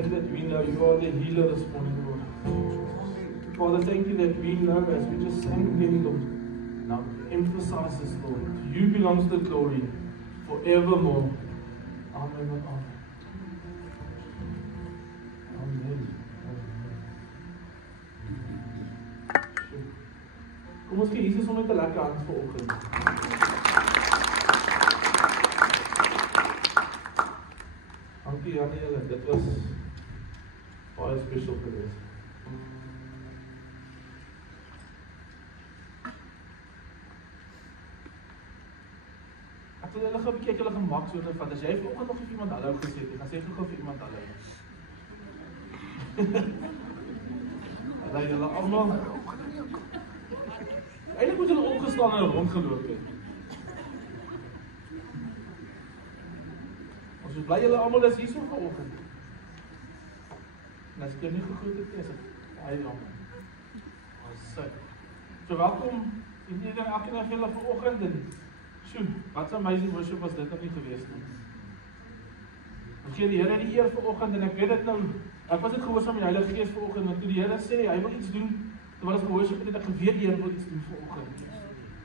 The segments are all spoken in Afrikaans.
thank you that we know you are the healer this morning, Lord. Father, thank you that we know as we just sang again, Lord. Now emphasize this, Lord. To you belongs the glory forevermore. Amen and amen. Amen. Kom ons gee Jesus om met 'n lekker hand vanoggend. Dankie Janie, dit was baie special geweest. Ek wil julle gou 'n bietjie uit julle gemak so gevat. As jy vanoggend nog iemand hallo gesê het, dan sê gou vir iemand hallo. Hallo julle almal. Eintlik moet hulle opgestaan en rondgeloop het. Ons is bly julle almal is hier so vanoggend. En as ek jou nie gegroet het, is ek baie jammer. So welkom en elkeen van julle vanoggend en wat 'n amazing worship was dit nog nie gewees nie. Ons gee die Here die eer vanoggend en ek weet dit nou, ek was net gehoorsaam aan die Heilige Gees vanoggend en toe die Here sê hy wil iets doen, terwyl ons gehoorsaam het, ek geweet die Here wil iets doen vanoggend.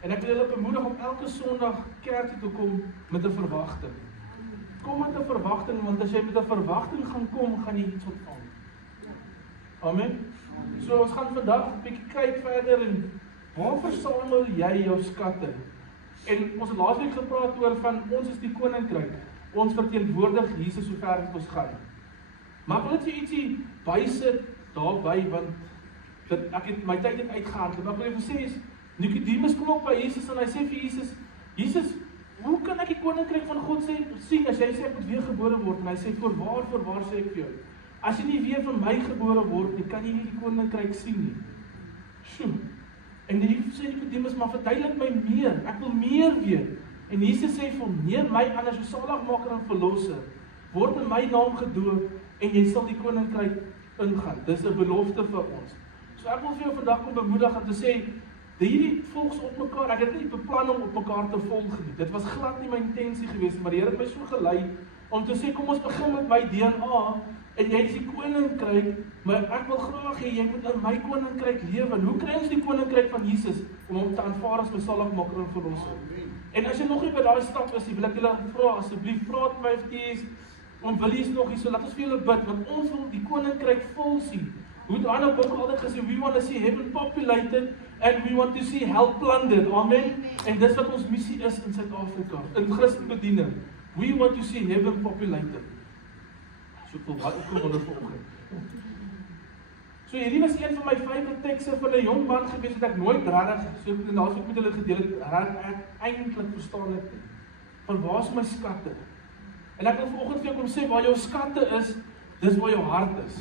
En ek wil julle bemoedig om elke Sondag kerk toe te kom met 'n verwagting. Kom met 'n verwagting, want as jy met 'n verwagting gaan kom, gaan jy iets ontvang. Amen. So ons gaan vandag 'n bietjie kyk verder en waar versamel jy jou skatte? En ons het laasweek gepraat oor van ons is die koninkryk. Ons verteenwoordig Jesus so ver as ons gaan. Maar ek wil net vir ietsie bysit daarby want ek het my tyd uitgehardloop. Maar ek wil even sê is Nicodemus kom ook by Jesus en hy sê vir Jesus, Jesus, hoe kan ek die koninkryk van God sien as jy sê ek moet weer gebore word? En hy sê voorwaar sê ek vir jou. As jy nie weer van my gebore word nie, kan jy nie die koninkryk sien nie. Sjoe. En die sê Nicodemus, maar verduidelik my meer. Ek wil meer weet. En Jesus sê vir hom, neem my aan as jou saligmaker en verlosser. Word in my naam gedoop en jy sal die koninkryk ingaan. Dis 'n belofte vir ons. So ek wil vir jou vandag kom bemoedig om te sê, hierdie volks op mekaar, ek het nie beplan om op mekaar te volg nie. Dit was glad nie my intensie gewees, maar die Here het my so gelei om te sê, kom ons begin met my DNA en jy is die koninkryk, maar ek wil graag hê jy moet in my koninkryk lewe. Hoe kry ons die koninkryk van Jesus om hom te aanvaar as my saligmaker en verlosser? En as jy nog nie by daai stap is, wil ek julle vra asseblief praat met my FTS om Willies nog hier so laat ons vir julle bid want ons wil die koninkryk vol sien. Hoe het Anna Boek altyd gesê, we want to see heaven populated and we want to see hell plundered. Amen. En dis wat ons missie is in Suid-Afrika, in Christenbediening. We want to see heaven populated. So ek wil baie opgewonde vanoggend. So hierdie was een van my favourite tekste van 'n jong man gewees wat ek nooit regtig, so en daar's ook met hulle gedeel het, ek eintlik verstaan het van waar is my skatte? En ek wil vanoggend vir jou kom sê waar jou skatte is, dis waar jou hart is.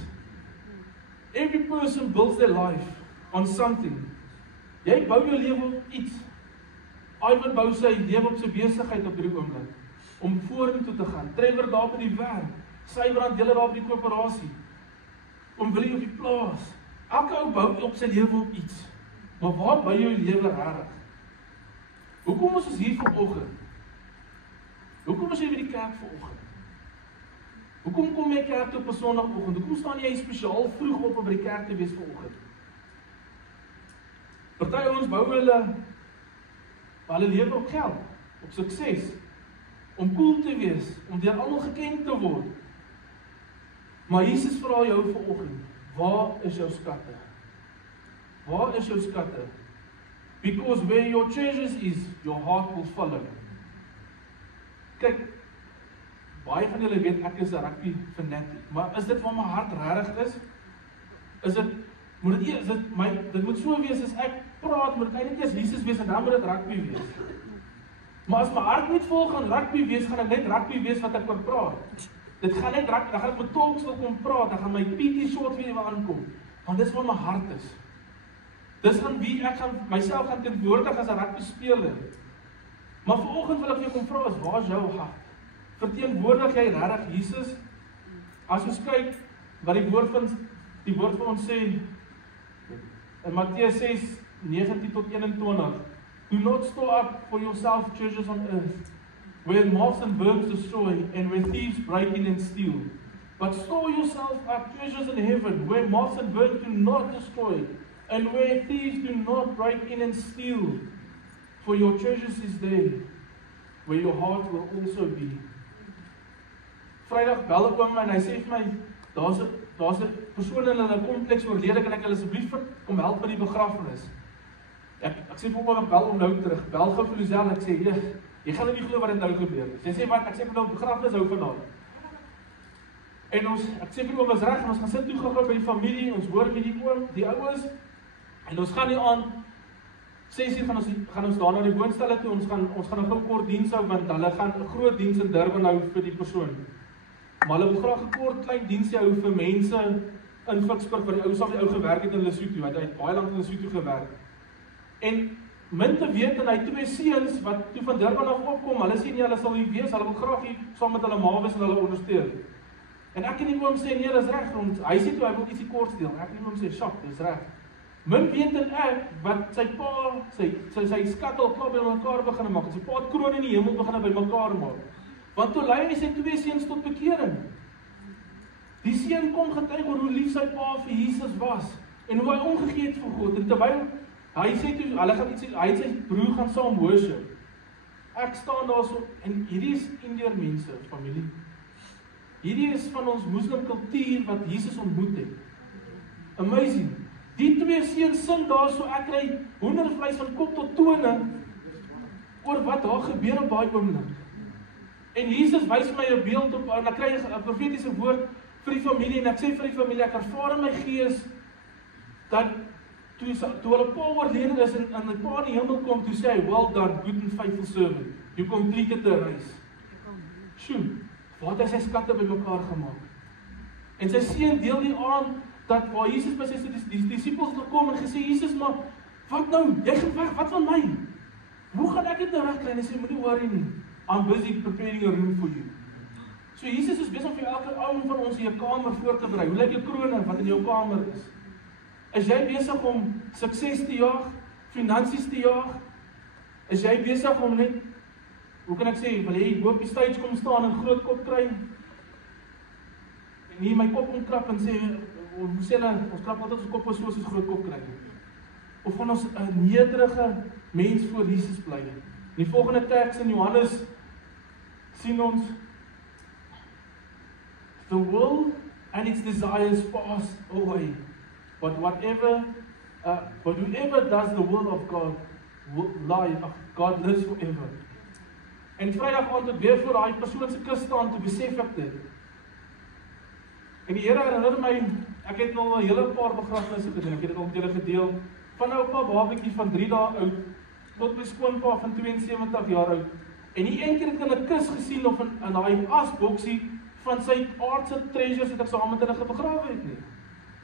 Every person builds their life on something. Jy bou jou lewe op iets. Ivan bou sy lewe op sy besigheid op hierdie oomblik om vorentoe te gaan. Trevor daar by die werk, sy brand julle daar by die koöperasie. Om wil jy op die plaas. Elke ou bou op sy lewe op iets. Maar waar bou jou lewe regtig? Hoekom is ons hier vanoggend? Hoekom is jy by die kerk vanoggend? Hoekom kom jy kerk toe op 'n Sondagoggend? Hoekom staan jy spesiaal vroeg op om by die kerk te wees vanoggend? Party ons bou hulle lewe op geld, op sukses, om cool te wees, om deur almal geken te word. Maar Jesus vra jou vanoggend, waar is jou skatte? Waar is jou skatte? Because where your treasures is, your heart will follow. Kyk, baie van julle weet ek is 'n rugby fanatic, maar is dit waar my hart regtig is? Is dit dit moet so wees as ek praat, moet dit eintlik eers Jesus wees en dan moet dit rugby wees. Maar as my hart net vol gaan rugby wees, gaan ek net rugby wees wat ek oor praat. Dit gaan net rugby, dan gaan ek met talks wil kom praat, dan gaan my PT short weer aankom, want dis waar my hart is. Dis van wie ek gaan myself gaan teenwoordig as 'n rugby speler. Maar vanoggend wil ek vir jou kom vra, waar is jou hart? Verteenwoordig jy regtig Jesus? As ons kyk wat die woord van ons sê in Matteus 6:19-21, do not store up for yourself treasures on earth, where moths and verms destroy, and where thieves break in and steal. But store yourself up treasures in heaven, where moth and bird do not destroy, and where thieves do not break in and steal. For your treasures is there, where your heart will also be. Vrydag bel ek hom en hy sê vir my, daar's 'n persoon in 'n kompleks oorlede, kan ek hulle asseblief kom help met die begrafnis? Ek sê vir hom, ek bel hom nou terug, bel gou vir Luzel, ek sê, jy gaan nie glo wat dit nou gebeur nie. Sy sê, wat? Ek sê vir nou, begrafnis hou vanaand. En ek sê vir hom, is reg, en ons gaan sit toe gou by die familie, ons hoor met die ouers, en ons gaan die aand, 6 uur gaan ons daar na die woonstelle toe, ons gaan 'n gou kort diens hou, want hulle gaan 'n groot diens in Durban hou vir die persoon. Maar hulle wil graag 'n kort klein diensie hou vir mense in Ficksburg, vir die ou saam die ou gewerk het in Lesotho, hy het baie lank in Lesotho gewerk. En min te weet, en hy 2 seuns wat toe van Durban af opkom, hulle sê nie, hulle sal hier wees, hulle wil graag hier saam met hulle ma wees en hulle ondersteun. En ek en die oom sê, nee, dis reg, hy sê toe, hy wil ietsie kort deel, ek en die oom sê, sjak, dis reg. Min weet en ek, wat sy pa, sy skat al klaar by mekaar begin maak, en sy pa het kroon in die hemel begin by mekaar maak. Want toe lei hy sy 2 seuns tot bekering. Die seun kom getuig oor hoe lief sy pa vir Jesus was, en hoe hy omgegee het vir God, en terwyl hy sê toe, hy het sy broer gaan saam worship. Ek staan daar so, en hierdie is Indiër mense, familie. Hierdie is van ons moslim kultuur wat Jesus ontmoet het. Amazing. Die 2 seuns sing daar so, ek kry hoendervleis van kop tot tone oor wat daar gebeur op daai oomblik. En Jesus wys my 'n beeld op, en ek kry 'n profetiese woord vir die familie, en ek sê vir die familie, ek ervaar in my gees dat toe hulle pa oorlede is en die pa in die hemel kom, toe sê hy, well done, good and faithful servant, you completed the race. Sjoe, wat het sy skatte by mekaar gemaak? En sy seun deel die aand, dat waar Jesus by sy disippels gekom en gesê, Jesus, maar, wat nou? Jy gaan weg, wat van my? Hoe gaan ek dit nou regkry? En hy sê, moenie worry nie, I'm busy preparing a room for you. So Jesus is besig om vir elke ou van ons in jou kamer voor te berei. Hoe lyk jou krone wat in jou kamer is? Is jy besig om sukses te jaag, finansies te jaag? Is jy besig om net, hoe kan ek sê, wil jy op die stage kom staan en groot kop kry? En nie my kop omkrap en sê, ons krap altyd ons kop soos ons groot kop kry. Of van ons 'n nederige mens voor Jesus bly. In die volgende teks in Johannes sien ons, the world and its desires pass away, but whoever does the will of God, God lives forever. En Vrydag aand het weer voor daai persoon se kus staan, toe besef ek dit. En die Here herinner my, ek het al 'n hele paar begrafnisse gedoen, ek het dit al met julle gedeel, van nou pa babatjie van 3 dae oud, tot my skoonpa van 72 jaar oud, en nie een keer het ek 'n kus gesien of in daai asboksie van sy aardse treasures het ek saam met hulle begrawe het nie.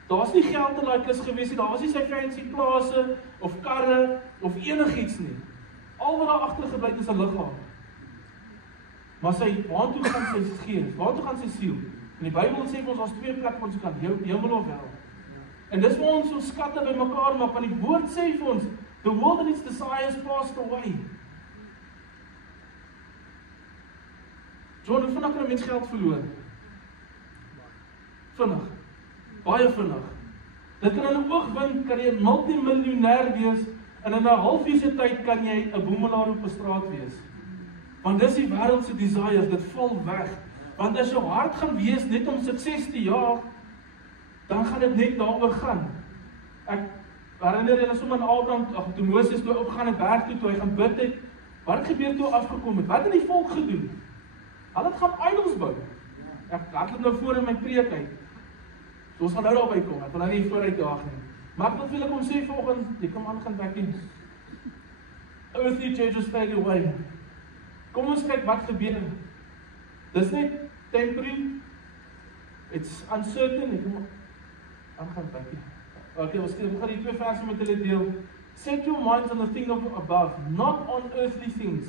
Daar's nie geld in daai kus gewees nie, daar was nie sy fancy plase, of karre, of enigiets nie. Al wat daar agtergebly het is 'n liggaam. Maar waartoe gaan sy gees, waartoe gaan sy siel? En die Bybel sê vir ons, daar's 2 plekke wat ons kan, hemel of hel. En dis waar ons skatte by mekaar maak, want die woord sê vir ons, the world and its desires passed away. John, hoe vinnig kan 'n mens geld verloor? Vinnig. Baie vinnig. Dit kan in 'n oogwink, kan jy 'n multimiljonair wees, en in 'n halfuur se tyd kan jy 'n boemelaar op 'n straat wees. Want dis die wêreld se desires, dit val weg. Want as jou hart gaan wees net om sukses te jaag, dan gaan dit net daaroor gaan. Ek herinner julle sommer aan Abraham, toe Moses toe opgaan het berg toe hy gaan bid het, wat gebeur toe afgekom het? Wat het die volk gedoen? Hulle het gaan idols bou. Ek laat dit nou voor in my preek uit. So ons gaan nou daarby kom, ek wil nou nie vooruit jaag nie. Maar ek wil kom sê vanoggend, jy kom aan gaan back in. Earthly treasures fade away. Kom ons kyk wat gebeur. Dis net temporary. It's uncertain. Ek kom aan gaan back in. Okay, ons gaan die 2 verse met julle deel. Set your minds on the thing of above, not on earthly things.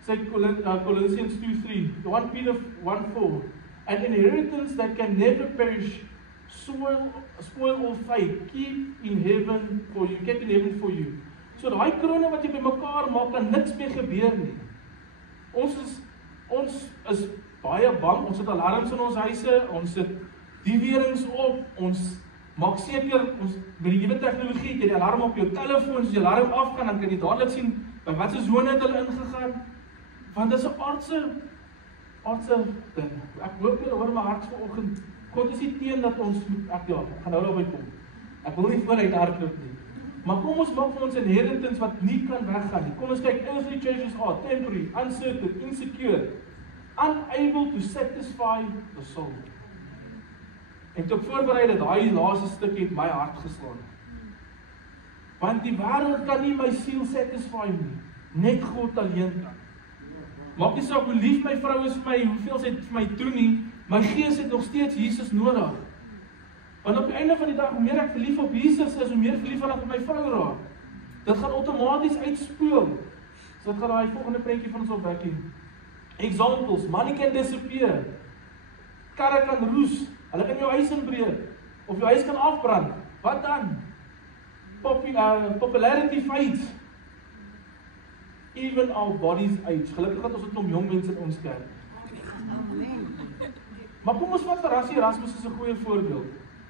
Say Colossians 2:3, 1 Peter 1:4. An inheritance that can never perish, spoil or fade, kept in heaven for you. So daai krone wat jy by mekaar maak, kan niks meer gebeur nie. Ons is baie bang, ons het alarms in ons huise, ons sit diewerings op, ons maak seker, ons met die nuwe tegnologie, het jy die alarm op jou telefoon, as jy alarm afgaan, dan kan jy dadelik sien, by wat se sone het hulle ingegaan, want dit is 'n aardse ding. Ek hoop julle hoor my hart vanoggend, God is nie teen dat ons, ek gaan nou daarby kom, ek wil nie vooruit hardloop nie, maar kom ons maak vir ons inheritance wat nie kan weggaan nie. Kom ons kyk, earthly treasures are temporary, uncertain, insecure, unable to satisfy the soul. En toe ek voorberei dat daai laaste stuk het my hart geslaan. Want die wêreld kan nie my siel satisfy nie, net God alleen kan. Maak nie saak hoe lief my vrou is vir my, hoeveel sy vir my doen nie, my gees het nog steeds Jesus nodig. Want op die einde van die dag, hoe meer ek verlief op Jesus is, hoe meer verlief ek op my vrou raak. Dit gaan outomaties uitspoel. So dit gaan daai volgende prentjie van ons opwekking. Examples, money can disappear, karre kan roes, hulle kan jou huis inbreek, of jou huis kan afbrand, wat dan? Popularity fades, even our bodies age, gelukkig het ons 'n klomp jong mense in ons kerk. Maar kom ons vat vir Rassie Erasmus as 'n goeie voorbeeld.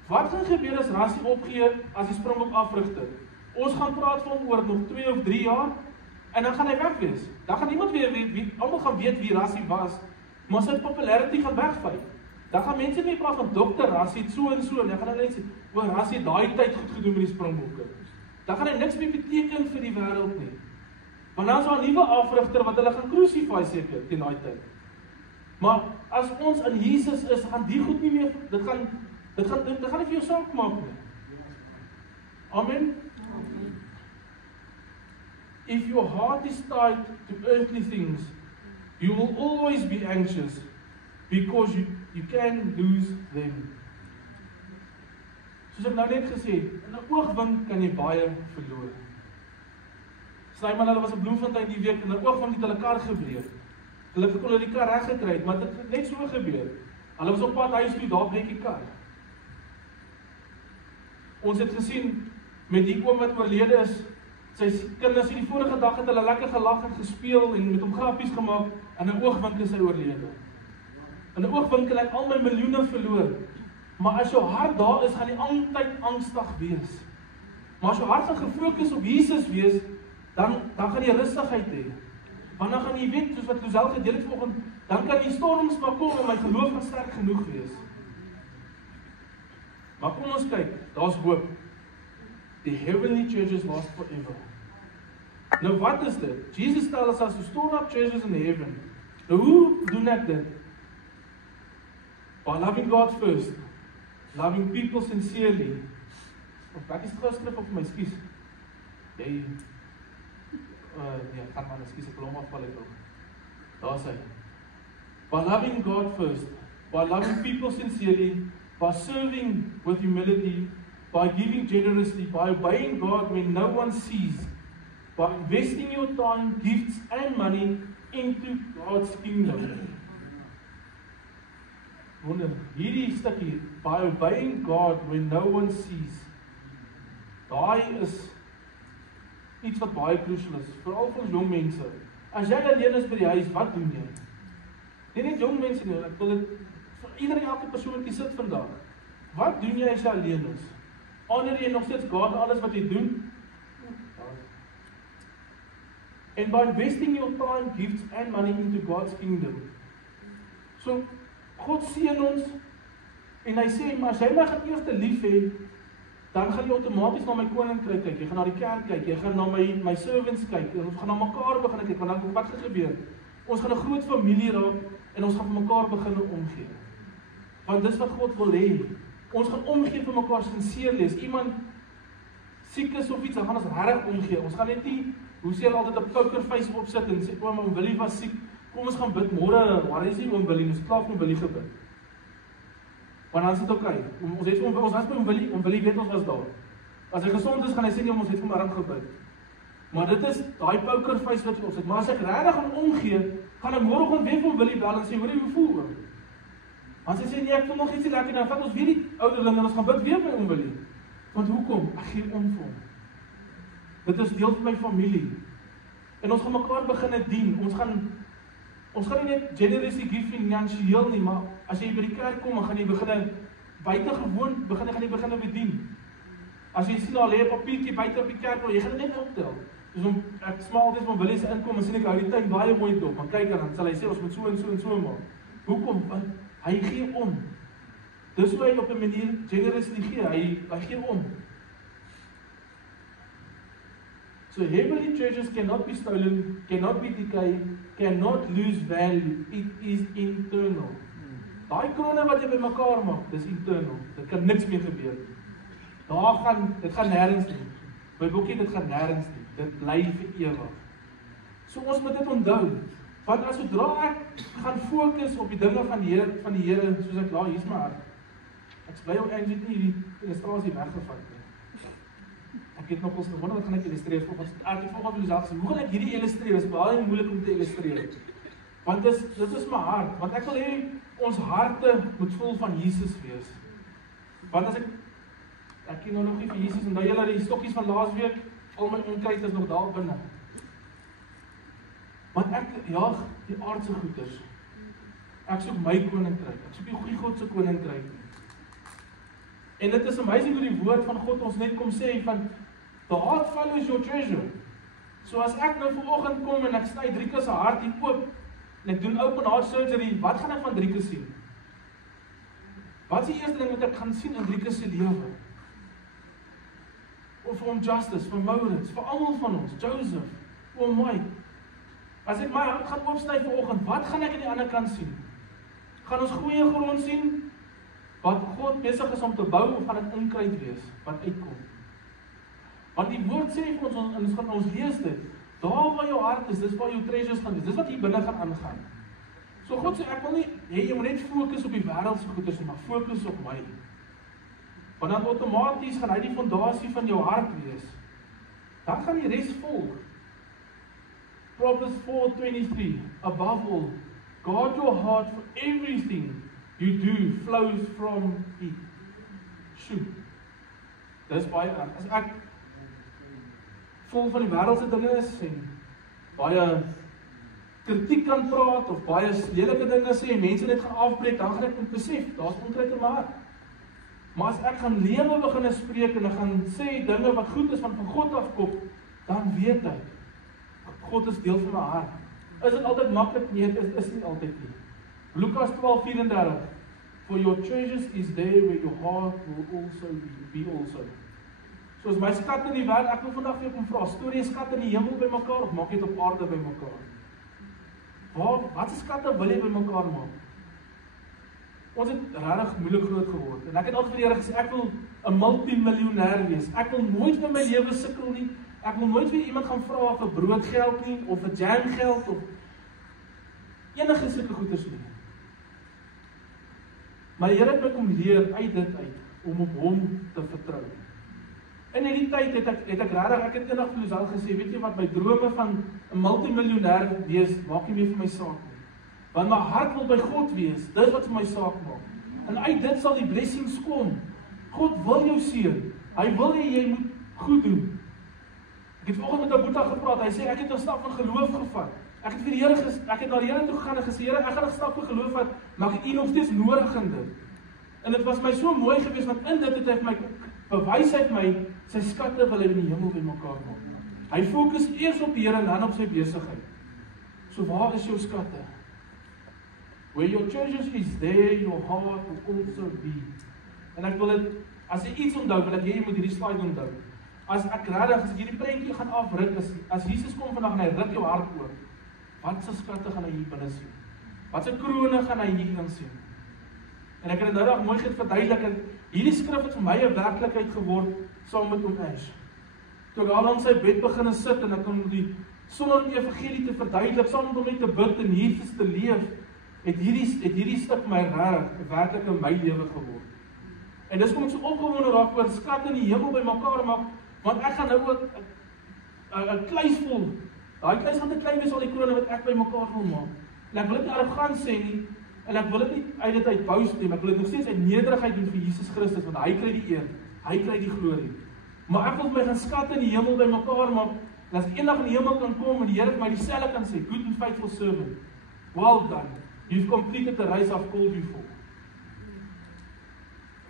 Wat gaan gebeur as Rassie opgee as die Springbok afrigter? Ons gaan praat van hom oor nog 2 of 3 jaar, en dan gaan hy weg wees. Dan gaan niemand weer, almal gaan weet wie Rassie was, maar sy popularity gaan wegval. Dan gaan mense nie praat van Dr. Rassie het so en so, en dan gaan hulle sê, oor Rassie het daai tyd goed gedoen met die Springbokke. Dan gaan hy niks meer beteken vir die wêreld nie. Want dan is daar 'n nuwe afrigter wat hulle gaan crucify seker teen daai tyd. Maar as ons in Jesus is, gaan die goed nie meer, dit gaan nie vir jou saak maak nie. Amen. If your heart is tied to earthly things, you will always be anxious because you can lose them. Soos ek nou net gesê het, in 'n oogwink kan jy baie verloor. Snyman, hulle was op Bloemfontein die week, en in 'n oogwink het hulle kar gebreek. Gelukkig kon hulle die kar reggekry het, maar dit het net so gebeur. Hulle was op pad huis toe, daar breek die kar. Ons het gesien, met die oom wat oorlede is, sy kinders die vorige dag het hulle lekker gelag en gespeel en met hom grappies gemaak, en in 'n oogwink is hy oorlede. In 'n oogwink het hy al my miljoene verloor. Maar as jou hart daar is, gaan jy altyd angstig wees. Maar as jou hart gaan gefokus op Jesus wees, dan gaan jy rustigheid hê. Want dan gaan jy weet, soos wat Lozel gedeel het vanoggend, dan kan die storms maar kom en my geloof gaan sterk genoeg wees. Maar kom ons kyk, daar's hoop. The heavenly treasures last forever. Nou wat is dit? Jesus tells us to store up treasures in heaven. Nou hoe doen ek dit? By loving God first, loving people sincerely. Of wat is die skrif op my skies? Nee, gaan maar skies, ek wil hom afval het ook. Daar is hy. By loving God first, by loving people sincerely, by serving with humility, by giving generously, by obeying God when no one sees, by investing your time, gifts and money into God's kingdom. Wonder, hierdie stukkie, by obeying God when no one sees, daai is iets wat baie crucial is, veral vir ons jong mense. As jy alleen is by die huis, wat doen jy? Nie net jong mense nie, ek wil dit vir iedereen, elke persoon wat hier sit vandag. Wat doen jy as jy alleen is? Honor jy nog steeds God alles wat jy doen? And by investing your time, gifts and money into God's kingdom. So, God seën ons, en hy sê, maar as jy my gaan eers lief hê, dan gaan jy outomaties na my koninkryk kyk, jy gaan na die kerk kyk, jy gaan na my servants kyk, en ons gaan na mekaar begin kyk, want dan wat gaan gebeur? Ons gaan 'n groot familie raak, en ons gaan vir mekaar begin omgee. Want dis wat God wil hê. Ons gaan omgee vir mekaar sinseer wees. Iemand siek is of iets, dan gaan ons regtig omgee. Ons gaan net nie, hoe sê hulle altyd 'n pokerface opsit en sê, oom Willie was siek, kom ons gaan bid môre, waar is die oom Willie? Ons klaar van Willie gebid. Want dan is dit oké. Ons was by oom Willie weet ons was daar. As hy gesond is, gaan hy sê nie, ons het vir my arm gebid. Maar dit is daai pokerface wat jy opsit. Maar as ek regtig gaan omgee, gaan ek môreoggend weer vir oom Willie bel en sê, hoor jy hoe voel oom? As hy sê, nee, ek voel nog ietsie lekker, dan vat ons weer die ouderling en ons gaan bid weer by oom Willie. Want hoekom? Ek gee om vir hom. Dit is deel van my familie. En ons gaan mekaar begin dien. ons gaan nie net generously gee finansieel nie, maar as jy by die kerk kom, dan gaan jy buitengewoon bedien. As jy sien al lê 'n papiertjie buite op die kerk, jy gaan dit net optel. Dus ek smaak altyd van Willie se inkom en sien ek hou die tuin baie mooi dop, maar kyk dan sal hy sê ons moet so en so en so maak. Hoekom? Want hy gee om. Dis hoe hy op 'n manier generously gee, hy gee om. So heavenly treasures cannot be stolen, cannot be decayed, cannot lose value. It is internal. Daai krone wat jy bymekaar maak, dis internal. Dit kan niks meer gebeur. Dit gaan nêrens nie. My boekie, dit gaan nêrens nie. Dit bly vir ewig. So ons moet dit onthou. Want as sodra ek gaan fokus op die dinge van die Here, soos ek hier's my hart. Ek bly ook eintlik nie die illustrasie weggevat nie. Ek het nog ons gewonder wat gaan ek illustreer volgens Filosofie. Hoe gaan ek hierdie illustreer? Dit is baie moeilik om te illustreer. Want dit is my hart. Want ek wil hê ons harte moet vol van Jesus wees. Want as ek ken nog nie vir Jesus en daai julle die stokkies van laasweek, al my onkruid is nog daar binne. Want ek jaag die aardse goeders. Ek soek my koninkryk. Ek soek die goeie God se koninkryk. En dit is amazing hoe die woord van God ons net kom sê van the heart follows your treasure. So as ek nou vanoggend kom en ek sny Drieke se hart hier oop en ek doen open heart surgery, wat gaan ek van Drieke sien? Wat is die eerste ding wat ek gaan sien in Drieke se lewe? Of vir Justice, vir Maurits, vir almal van ons, Joseph, vir Mike. As ek my hart gaan oopsny vanoggend, wat gaan ek aan die ander kant sien? Gaan ons goeie grond sien wat God besig is om te bou, of gaan dit inkruid wees wat uitkom? Want die woord sê vir ons lees dit, daar waar jou hart is, dis waar jou treasures gaan wees, dis wat hier binne gaan aangaan. So God sê, ek wil nie, jy moet net fokus op die wêreldse goeders, maar fokus op my. Want dan outomaties gaan hy die fondasie van jou hart wees. Dan gaan die res volg. Proverbs 4:23, above all, guard your heart for everything you do flows from it. Sjoe. Dis baie erg. As ek vol van die wêreldse dinge is en baie kritiek kan praat of baie lelike dinge sê en mense net gaan afbreek, dan gaan ek moet besef, daar's onkruid in my hart. Maar as ek gaan lewe begin spreek en ek gaan sê dinge wat goed is van God afkom, dan weet ek, God is deel van my hart. Is dit altyd maklik? Nee, dit is nie altyd nie. Lukas 12:34, for your treasures is there where your heart will also be also. So as my skat in die wêreld, ek wil vandag vir jou kom vra, stoor jy skat in die hemel bymekaar of maak jy dit op aarde bymekaar? Wat se skatte wil jy bymekaar maak? Ons het regtig moeilik groot geword. En ek het altyd vir die Here gesê, ek wil 'n multimiljonair wees. Ek wil nooit vir my lewe sukkel nie. Ek wil nooit vir iemand gaan vra vir broodgeld nie, of vir jamgeld, of enige sulke goeders nie. Maar die Here het my kom leer uit dit uit, om op hom te vertrou. In hierdie tyd het ek regtig, ek het eendag vir myself gesê, weet jy wat, my drome van 'n multimiljonair wees, maak nie meer vir my saak nie. Want my hart wil by God wees, dis wat vir my saak maak. En uit dit sal die blessings kom. God wil jou seën. Hy wil hê jy moet goed doen. Ek het vanoggend met 'n boetie gepraat, hy sê ek het 'n stap van geloof gevat. Ek het na die Here toe gegaan en gesê, Here, ek gaan 'n stap van geloof vat, maar ek het U nog steeds nodig in dit. En dit was my so mooi geweest, want in dit het hy my bewys uit my, sy skatte wil hy in die hemel bymekaar maak. Hy fokus eers op die Here en dan op sy besigheid. So waar is jou skatte? Where your treasures is, there your heart will also be. En ek wil dit, as jy iets onthou, wil ek hê jy moet hierdie slide onthou. As ek hierdie prentjie gaan afruk, as Jesus kom vandag en hy ruk jou hart oop, wat se skatte gaan hy hier binne sien? Wat se krone gaan hy hier in sien? En ek het dit nou mooi verduidelik, en hierdie skrif het vir my 'n werklikheid geword, saam met oom Ash. Toe ek al aan sy bed begin sit, en ek kon die sonder die evangelie te verduidelik, saam met hom net te bid en Jesus te leef, het hierdie stuk my werklik in my lewe geword. En dis kom ek so opgewonde raak oor skatte in die hemel bymekaar maak, want ek gaan nou ook 'n kluis vol. Daai kluis gaan te klein wees al die krone wat ek bymekaar wil maak. En ek wil dit nie arrogant sê nie, en ek wil dit nie uit dit uit boast nie, maar ek wil dit nog steeds uit nederigheid doen vir Jesus Christus, want hy kry die eer, hy kry die glorie. Maar ek wil my gaan skatte in die hemel bymekaar maak, en as ek eendag in die hemel kan kom en die Here vir my dieselfde kan sê, good and faithful servant, Well done. You've completed the race I've called you for.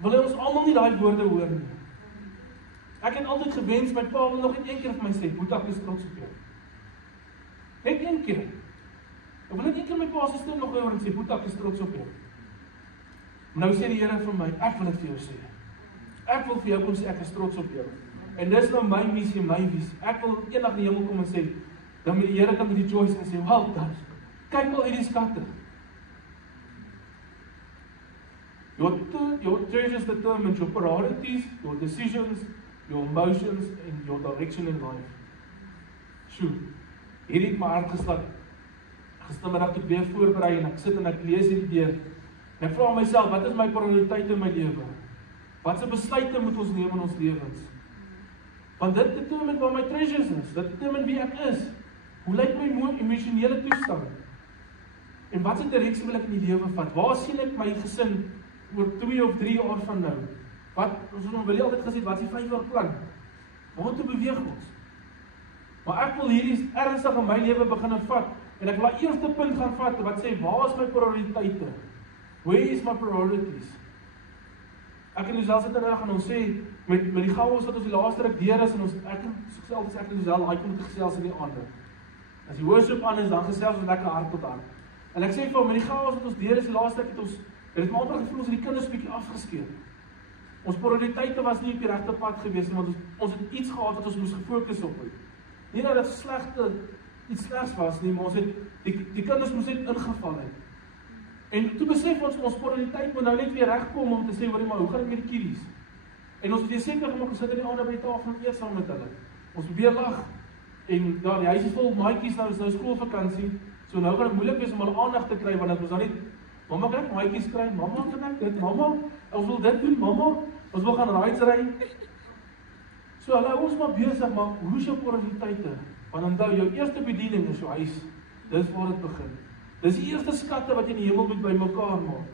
Wil hy ons almal nie daai woorde hoor nie. Ek het altyd gewens, my pa wil nog net een keer vir my sê, Boeta, ek is trots op jou. Net een keer. Ek wil net een keer my pa se stem nog hoor en sê, Boeta, ek is trots op jou. Nou sê die Here vir my, ek wil dit vir jou sê. Ek wil vir jou kom sê, ek is trots op jou. En dis nou my missie, my visie. Ek wil eendag in die hemel kom en sê, dan moet die Here kan rejoice en sê, well done. Kyk al hierdie skatte. Your treasures determine your priorities, your decisions, your emotions, and your direction in life. Sjoe, hierdie het my hart geslaan. Gistermiddag toe ek weer voorberei en ek sit en ek lees hierdie deur. En ek vra myself, wat is my prioriteit in my lewe? Wat se besluite moet ons neem in ons lewens? Want dit determine waar my treasures is. Dit determine wie ek is. Hoe lyk my emosionele toestand? En wat se direksie wil ek in die lewe vat? Waar sien ek my gesin oor 2 of 3 jaar van nou? Ons wil altyd gesê, wat is die 5 jaar plan? Waartoe beweeg ons? Maar ek wil hierdie ernstig in my lewe begin vat, en ek wil die eerste punt gaan vat, wat sê, waar is my prioriteite? Where is my priorities? Ek en Lizelle sit terug en ons sê, met die chaos wat ons die laaste ruk deur is, en ek en Lizelle, hy kom te gesels in die aande. As die worship aan is, dan gesels ons lekker hart tot hart. En ek sê vir hom, met die chaos wat ons deur is, die laaste ruk het my amper gevoel, ons het die kinders bietjie afgeskeer. Ons prioriteite was nie op die regte pad gewees, want ons het iets gehad wat ons moes gefokus op het. Nie dat dit iets slegs was nie, maar ons het, die kinders moes net ingeval het. En toe besef ons prioriteit moet nou net weer regkom om te sê, maar hoe gaan ek met die kiddies? En ons het weer seker gemaak, ons sit in die aande by die tafel en eet saam met hulle. Ons probeer lag. En ja, die huis is vol maatjies, nou is nou skoolvakansie, so nou gaan dit moeilik wees om hulle aandag te kry, want ek ons dan net, mamma kan ek maatjies kry, mamma kan ek dit, mamma, ons wil dit doen, mamma, ons wil gaan rides ry. So hulle ons maar besig, maar hoe is jou prioriteite? Want onthou, jou eerste bediening is jou huis. Dis waar dit begin. Dis die eerste skatte wat jy in die hemel moet bymekaar maak.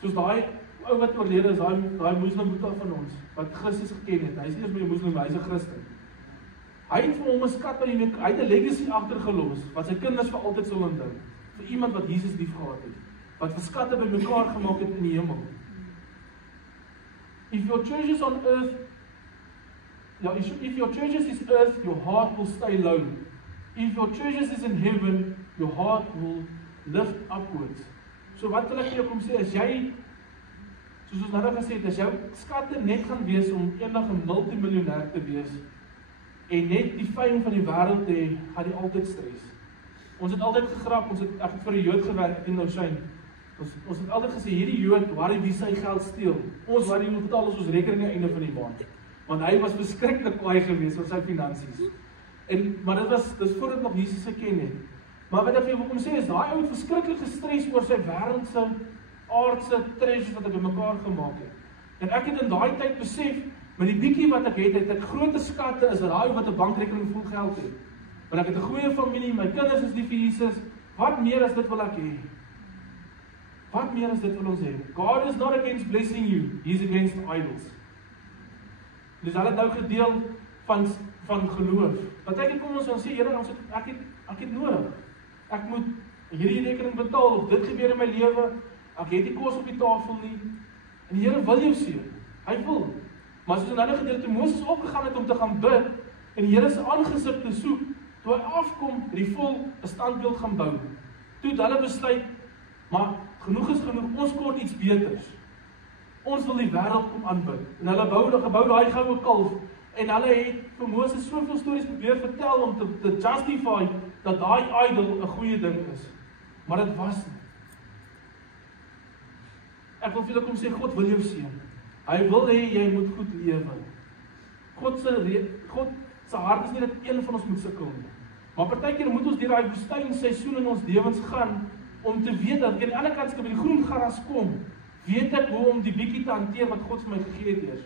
Soos daai ou wat oorlede is, daai moslim boeta van ons, wat Christus geken het. Hy is nie eens meer 'n moslim, hy is 'n Christen. Hy het vir hom 'n skat by die hy het 'n legacy agtergelos, wat sy kinders vir altyd sal onthou. Vir iemand wat Jesus liefgehad het, wat vir skatte bymekaar gemaak het in die hemel. If your treasures on earth, if your treasures is earth, your heart will stay low. If your treasures is in heaven, your heart will lift upwards. So wat wil ek vir jou kom sê, as jy, soos ons nou gesê het, as jou skatte net gaan wees om eendag 'n multimiljonair te wees, en net die fame van die wêreld te hê, gaan jy altyd stres. Ons het altyd gegrap, ek het vir 'n Jood gewerk in Louwsyn. Ons het altyd gesê, hierdie Jood, waar wie sy geld steel, ons waar die betaal ons rekeninge einde van die maand. Want hy was verskriklik kwaai geweest oor sy finansies. Maar dis voordat nog Jesus geken het. Maar wat ek vir jou wil kom sê is, daai ou het verskriklik gestres oor sy wêreldse, aardse treasures wat hy bymekaar gemaak het. En ek het in daai tyd besef, met die bietjie wat ek het ek groot skatte is daai wat 'n bankrekening vol geld het. Want ek het 'n goeie familie, my kinders is lief vir Jesus. Wat meer as dit wil ek hê? Wat meer as dit wil ons hê? God is not against blessing you, he is against idols. Dus hulle het nou gedeel van geloof. Partykeer kom ons en sê, Here, ek het nodig. Ek moet hierdie rekening betaal, of dit gebeur in my lewe, ek het nie kos op die tafel nie. En die Here wil jou seën. Hy wil. Maar soos in 'n ander gedeelte, toe Moses opgegaan het om te gaan bid, en die Here se aangesig te soek, toe hy afkom, het die volk 'n standbeeld gaan bou. Toe het hulle besluit, maar genoeg is genoeg, ons kort iets beters. Ons wil die wêreld kom aanbid. En hulle gebou daai goue kalf, en hulle het vir Moses soveel stories probeer vertel om te justify dat daai idol 'n goeie ding is. Maar dit was nie. Ek wil vir julle kom sê, God wil jou seën. Hy wil hê jy moet goed lewe. God se hart is nie dat een van ons moet sukkel nie. Maar partykeer moet ons deur daai woestynseisoen in ons lewens gaan om te weet dat aan die ander kant by die groen gras kom, weet ek hoe om die bietjie te hanteer wat God vir my gegee het eers.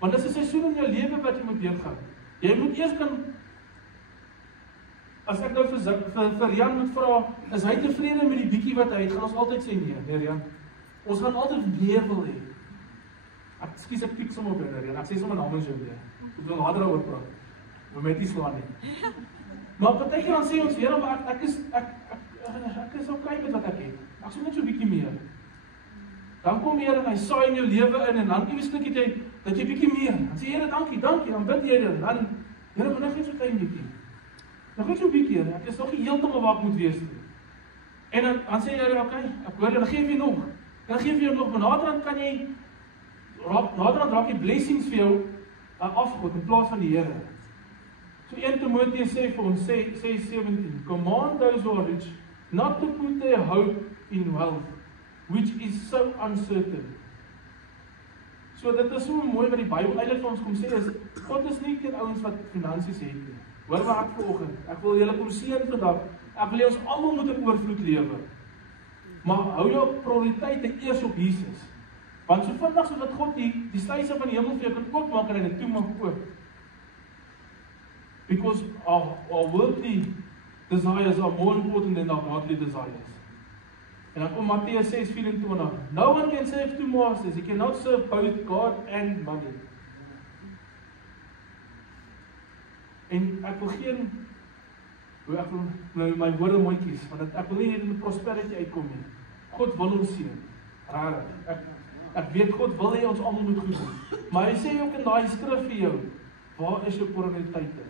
Want dis 'n seisoen in jou lewe wat jy moet deurgaan. Jy moet eers kan, as ek nou vir Jan moet vra, is hy tevrede met die bietjie wat hy het, gaan ons altyd sê nee, Jan. Ons gaan altyd meer wil hê. Ek piek sommer op Jan, ek sê sommer namens jou weer. Ek wil later daaroor praat. Moet my nie slaan nie. Maar partykeer dan sê ons, Here, maar ek ek is okay met wat ek het. Ek soek net so 'n bietjie meer. Dan kom Here en hy saai in jou lewe in en dan iewes klik jy dat jy bietjie meer. Dan sê Here, dankie, dan bid jy dit. Dan Here, maar nog net so klein bietjie. Nog net so 'n bietjie, ek is nog nie heeltemal waar ek moet wees nie. En dan sê jy, okay, ek hoor, dan gee jy nog. Dan gee jy nog, maar naderhand kan jy naderhand raak die blessings vir jou afgod in plaas van die Here. So 1 Timoteus sê vir ons, sê 17, command those who are rich not to put their hope in wealth, which is so uncertain. So dit is so mooi wat die Bybel eintlik vir ons kom sê, is, God is nie teen ouens wat finansies het nie. Hoor maar ek vanoggend, ek wil julle kom seën vandag, ek wil ons almal moet in oorvloed lewe. Maar hou jou prioriteite eers op Jesus. Want so vinnig so dat God die sluise van die hemel vir jou kan oopmaak en hy dit toe maak oop. Because our worldly desires are more important than our godly desires. En dan kom Mattheus 6:24. No one can serve two masters. You cannot serve both God and money. En ek wil ek wil my woorde mooi kies, want ek wil nie in die prosperity uitkom nie. God wil ons seën. Rarig. Ek weet God wil hê ons almal moet goed doen. Maar hy sê ook in daai skrif vir jou, waar is jou prioriteite?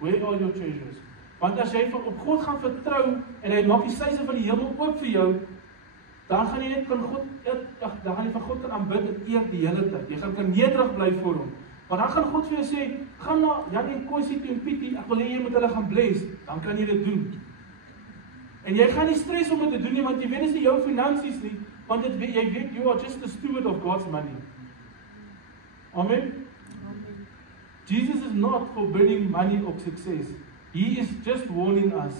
Where are your treasures? Want as jy op God gaan vertrou en hy maak die sluise van die hemel oop vir jou, dan gaan jy net van God dan gaan jy van God kan aanbid en eer die hele tyd. Jy gaan nederig bly voor hom. Want dan gaan God vir jou sê, gaan na Janie en Kosie en Pietie, ek wil hê jy moet hulle gaan bless, dan kan jy dit doen. En jy gaan nie stres om dit te doen nie, want jy weet dis nie jou finansies nie, want jy weet, you are just a steward of God's money. Amen? Jesus is not forbidding money or success. He is just warning us.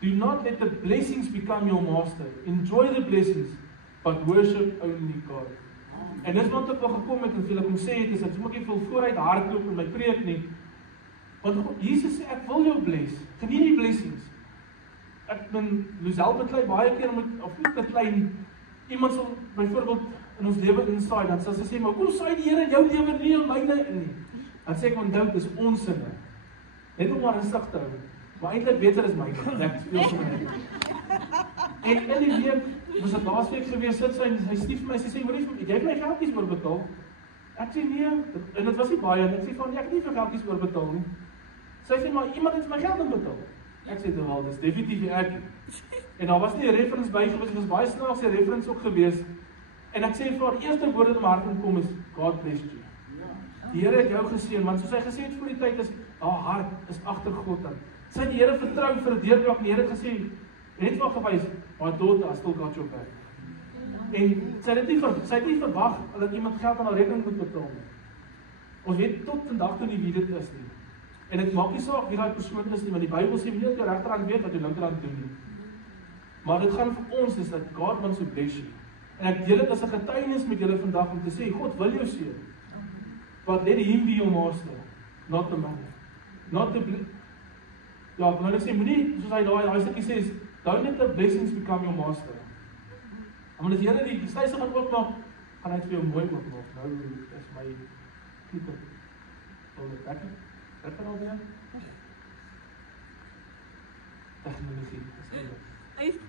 Do not let the blessings become your master. Enjoy the blessings, but worship only God. En dis wat ek wil gekom het en vir julle kom sê het, is dat ek wil vooruit hardloop in my preek nie. Want Jesus sê, ek wil jou bless. Geniet die blessings. Ek ben Luzelle beklei baie keer of nie beklei nie. Iemand sal byvoorbeeld in ons lewe insaai, dan sal sy sê, maar kom saai die Here in jou lewe nie in myne in nie. Dan sê ek, onthou, dis ons sinne. Net om maar rustig te hou. Maar eintlik weet sy, dis myne. Ek speel vir my. En in die week, moes ek laasweek gewees sit, sy stief my, sy sê, hoor jy, het jy my geldkies oorbetaal? Ek sê, nee, en dit was nie baie, en ek sê van, ek het nie vir geldkies oorbetaal nie. Sy sê, maar iemand het vir my geld oorbetaal. Ek sê, wel, dis definitief ek. En daar was nie 'n reference by gewees, dit was baie snaakse reference ook gewees. En ek sê vir haar, die eerste woorde wat my hart kom is, God bless you. Die Here het jou geseën, want soos hy gesê het voor die tyd is, haar hart is agter God aan. Sy het die Here vertrou vir 'n deurbraak, en die Here het gesê, net wat gewys, maar daughter, I still got your back. En sy het nie verwag dat iemand geld aan haar rekening moet betaal nie. Ons weet tot vandag toe nie wie dit is nie. En dit maak nie saak wie daai persoon is nie, want die Bybel sê nie dat jou regterhand weet wat jou linkerhand doen nie. Maar dit gaan vir ons is dat God wants to bless you. En ek deel dit as 'n getuienis met julle vandag om te sê, God wil jou seën. But let him be your master, not the money. Not the ja, maar ek sê, moenie, soos hy daai stukkie sê, don't let the blessings become your master. Want as jy die sluise gaan oopmaak, gaan hy vir jou mooi oopmaak. Nou, is my klippe. Wat kan al weer? Tegnologie, is eindelijk.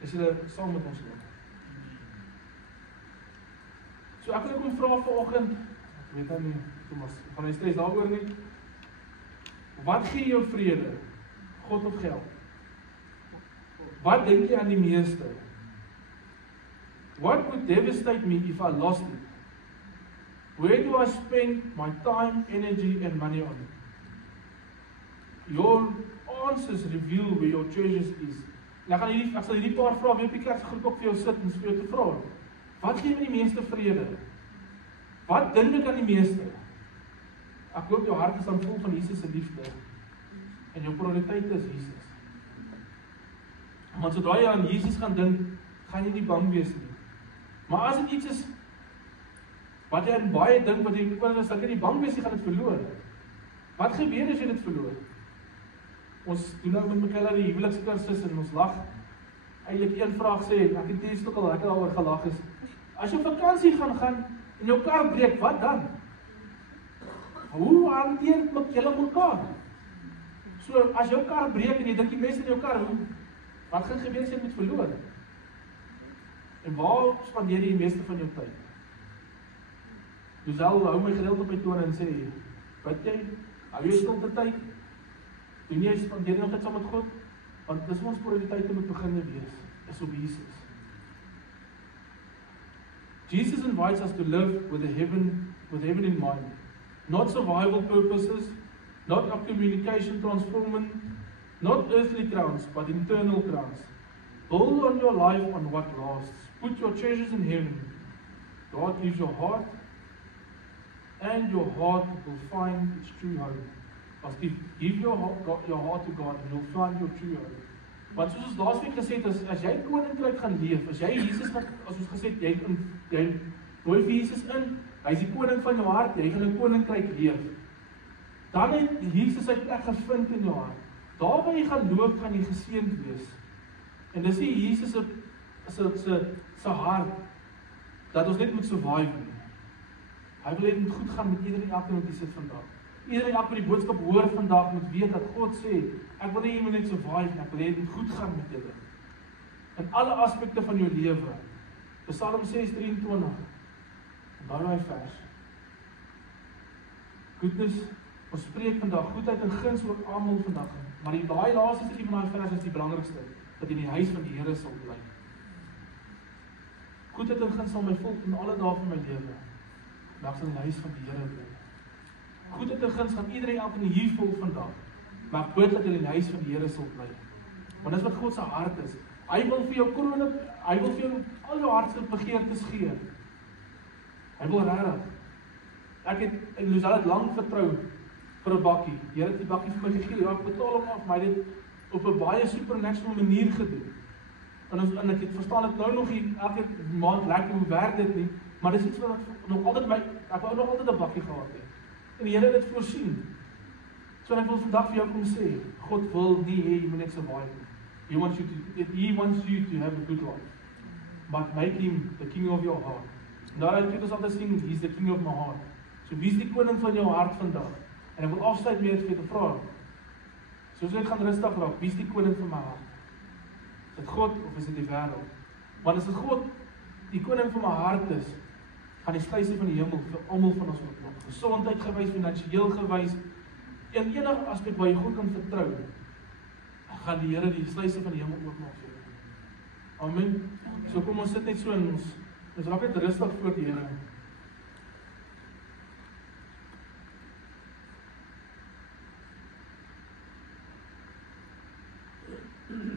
Is julle saam met ons loop? So ek wil kom vra vanoggend, ek weet nou nie, Thomas, gaan hy stres daaroor nie? Wat gee jou vrede? God of geld? Wat dink jy aan die meeste? What would devastate me if I lost it? Where do I spend my time, energy and money on it? Your answers reveal where your treasures is. Ek sal hierdie paar vrae weer op die kerkgroep ook vir jou sit en vir jou te vra. Wat gee my die meeste vrede? Wat dink ek aan die meeste? Ek hoop jou hart is dan vol van Jesus se liefde. En jou prioriteit is Jesus. Want sodra jy aan Jesus gaan dink, gaan jy nie bang wees nie. Maar as dit iets is wat jy aan baie dink wat jy is, dan kan jy bang wees jy gaan dit verloor. Wat gebeur as jy dit verloor? Ons doen nou met mekaar die huwelikskursus en ons lag. Eintlik een vraag sê, ek het dit ook al lekker daaroor gelag is. As jy op vakansie gaan en jou kar breek, wat dan? Hoe hanteer julle mekaar? So, as jou kar breek en jy dink die mense in jou kar, wat gaan gebeur as jy moet verloor? En waar spandeer jy die meeste van jou tyd? Luzelle hou my gereeld op my tone en sê, bid jy, hou jy stilte tyd, doen jy spandeer jy nog tyd saam met God, want dis ons prioriteite moet begin wees, is op Jesus. Jesus invites us to live with heaven in mind, not survival purposes, not our communication transforming, not earthly crowns, but internal crowns. Build on your life on what lasts. Put your treasures in heaven. God gives your heart, and your heart will find its true home. Give your heart to God, and you'll find your true home. Want soos ons laasweek gesê het, as jy koninkryk gaan leef, as jy Jesus gaan, as ons gesê het, jy nooi vir Jesus in, hy is die koning van jou hart, jy gaan 'n koninkryk leef. Dan het Jesus sy plek gevind in jou hart. Daar waar jy gaan loop, gaan jy geseënd wees. En dis nie Jesus se hart, dat ons net moet survive nie. Hy wil net moet goed gaan met iedereen elke wat hier sit vandag. Iedereen elke wat die boodskap hoor vandag moet weet dat God sê, ek wil nie jy moet net survive nie, ek wil net moet goed gaan met julle. In alle aspekte van jou lewe. Psalm 6:23. En daai vers. Goodness, ons spreek vandag goedheid en guns oor almal vandag. Maar daai laaste stukkie van daai vers is die belangrikste, dat jy in die huis van die Here sal bly. Goedheid en guns sal my volg in alle dae van my lewe. Maar ek sal in die huis van die Here bly. Goedheid en guns gaan iedereen elke hier volg vandag. Maar ek bid dat jy in die huis van die Here sal bly. Want dis wat God se hart is. Hy wil vir jou krone, hy wil vir jou al jou hartsbegeertes gee. Hy wil regtig. Ek het en Luzelle het lank vertrou vir 'n bakkie. Die Here het die bakkie vir my gegee. Ja, ek betaal hom af, maar hy het op 'n baie supernatural manier gedoen. En ek het verstaan dit nou nog nie elke maand lekker hoe werk dit nie, maar dis iets wat ek nog altyd ek wou nog altyd 'n bakkie gehad het. En die Here het dit voorsien. So ek wil vandag vir jou kom sê, God wil nie hê jy moet net survive nie. He wants you to have a good life. But make him the king of your heart. En daaruit het ons altyd sien, he's the king of my heart. So wie is die koning van jou hart vandag? En ek wil afsluit met vir te vra. Soos ek gaan rustig raak, wie is die koning van my hart? Is dit God of is dit die wêreld? Want as dit God die koning van my hart is, gaan die sluise van die hemel vir almal van ons oopmaak. Gesondheid gewys, finansiëel gewys, in enige aspek waar jy God kan vertrou, gaan die Here die sluise van die hemel oopmaak vir jou. Amen. So kom ons sit net so in ons raak net rustig voor die Here.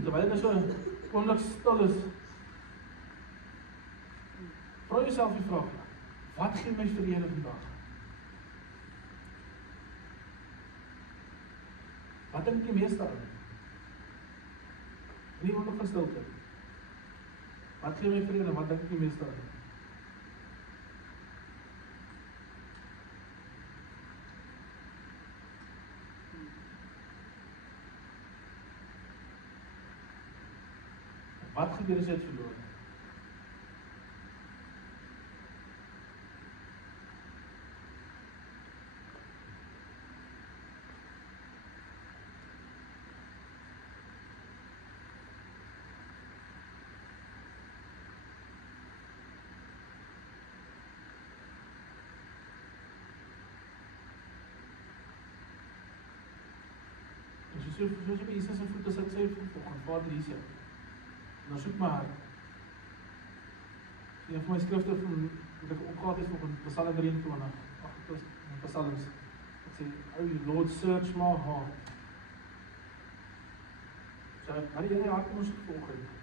Terwyl dit so oomblik stil is, vra jouself die vraag, wat gee my vrede vandag? Wat dink jy meeste aan? Nie oomblik van stilte. Wat gee my vrede, wat dink jy meeste aan? Wat gebeur as jy het verloor? Soos op Jesus se voete sit sê vanoggend, Vader Jesus. Nou soek my hart. Een van my skrifte wat ek opgehaal het vanoggend, Psalm 23, Psalms. Dit sê, "Oh Lord, search my heart." So, maar die hart moet ons vanoggend.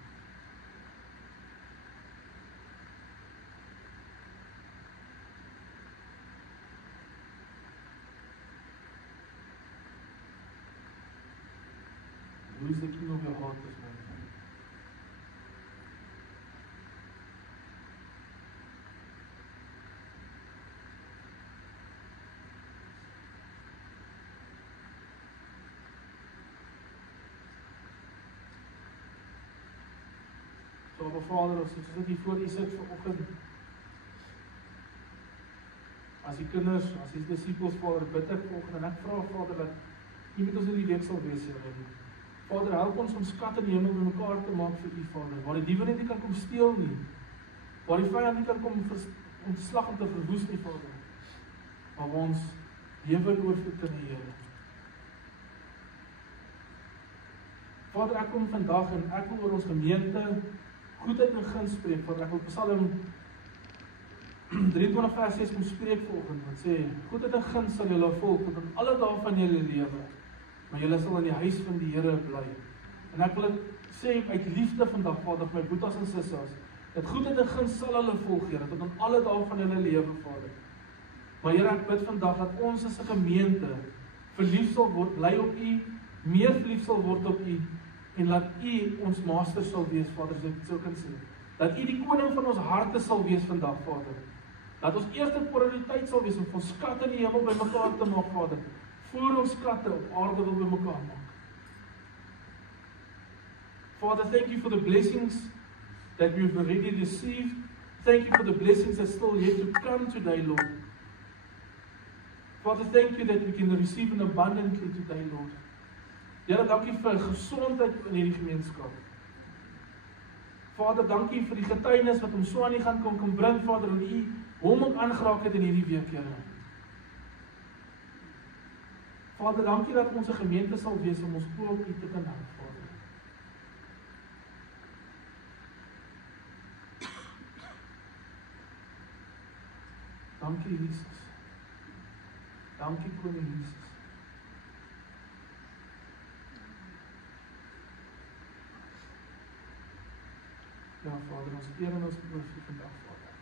Who is the king of your heart this morning? So, Abba Vader, as ek hier voor U sit vanoggend, as die kinders, as die disciples, Vader, bid ek vanoggend, en ek vra, Vader, dat nie met ons in die week sal wees, Here. Vader, help ons om skatte in die hemel bymekaar te maak vir U, Vader, waar die diewe net nie kan kom steel nie, waar die vyand nie kan kom om te slag en te verwoes nie, Vader, maar waar ons lewe in oorvloed kan hê, Here. Vader, ek kom vandag en ek wil oor ons gemeente goedheid en guns spreek, Vader, ek wil Psalm 23 vers 6 kom spreek vanoggend, wat sê, goedheid en guns sal julle volg tot in alle dae van julle lewe, maar julle sal in die huis van die Here bly. En ek wil dit sê uit liefde vandag, Vader, vir my boetas en sissas, dat goedheid en guns sal hulle volg, Here, tot in alle dae van julle lewe, Vader. Maar Here, ek bid vandag dat ons as 'n gemeente verlief sal word, bly op U, meer verlief sal word op U, en laat U ons master sal wees, Vader, as ek dit so kan sê. Dat U die koning van ons harte sal wees vandag, Vader. Dat ons eerste prioriteit sal wees om ons skatte in die hemel bymekaar te maak, Vader, voor ons skatte op aarde wil bymekaar maak. Father, thank you for the blessings that we've already received. Thank you for the blessings that still yet to come today, Lord. Father, thank you that we can receive an abundantly today, Lord. Here, dankie vir gesondheid in hierdie gemeenskap. Vader, dankie vir die getuienis wat ons so aan U gaan kom bring, Vader, en U hom ook aangeraak het in hierdie week, Here. Vader, dankie dat ons 'n gemeente sal wees om ons oë op U te kan hou, Vader. Dankie, Jesus. Dankie, Koning Jesus. Ja, Vader, ons eer en ons loof U vandag, Vader.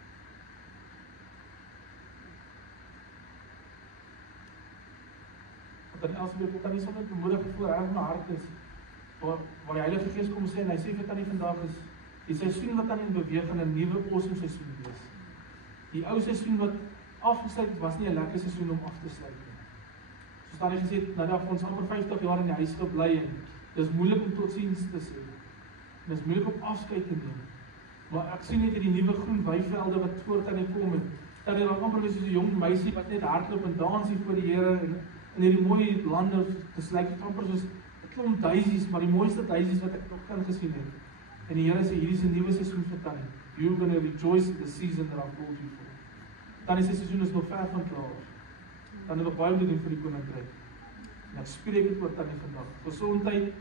Want dan Elsbeth wil dan nie sommer bemoedig voel reg in my hart is, waar die Heilige Gees kom sê, en hy sê vir tannie vandag is, die seisoen wat tannie in beweging 'n nuwe awesome seisoen wees. Die ou seisoen wat afgesluit het, was nie 'n lekker seisoen om af te sluit nie. Soos tannie gesê het, nou dat ons amper 50 jaar in die huis gebly en dis moeilik om totsiens te sê. En dis moeilik om afskeid te neem. Maar ek sien net hierdie nuwe groen weivelde wat voor tannie kom het. Tannie raak amper soos 'n jong meisie wat net hardloop en dans hier voor die Here en in hierdie mooi lande, dis lyk dit amper soos 'n klomp daisies, maar die mooiste daisies wat ek nog kan gesien het. En die Here sê hierdie is 'n nuwe seisoen vir tannie. You're going to rejoice in the season that I've called you for. Tannie se seisoen is nog ver van klaar. Tannie nog baie moet doen vir die koninkryk. En ek spreek dit oor tannie vandag. Gesondheid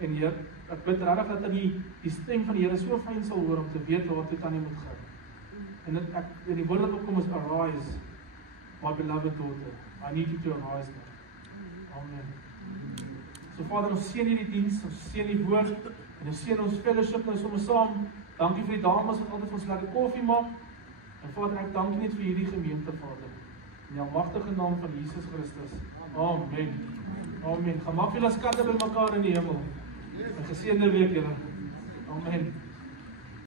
en Heer, ek bid regtig dat tannie die stem van die Here so fyn sal hoor om te weet waartoe tannie moet gaan. En die woord wat opkom is arise, my beloved daughter. I need you to arise now. Amen. So Vader, ons seën hierdie diens, ons seën die woord en ons seën ons fellowship nou sommer saam. Dankie vir die dames wat altyd vir ons lekker koffie maak. En Vader, ek dank net vir hierdie gemeente, Vader. In die almagtige naam van Jesus Christus. Amen. Amen. Gemaak julle skatte bymekaar in die hemel. 'n Geseënde week julle. Amen.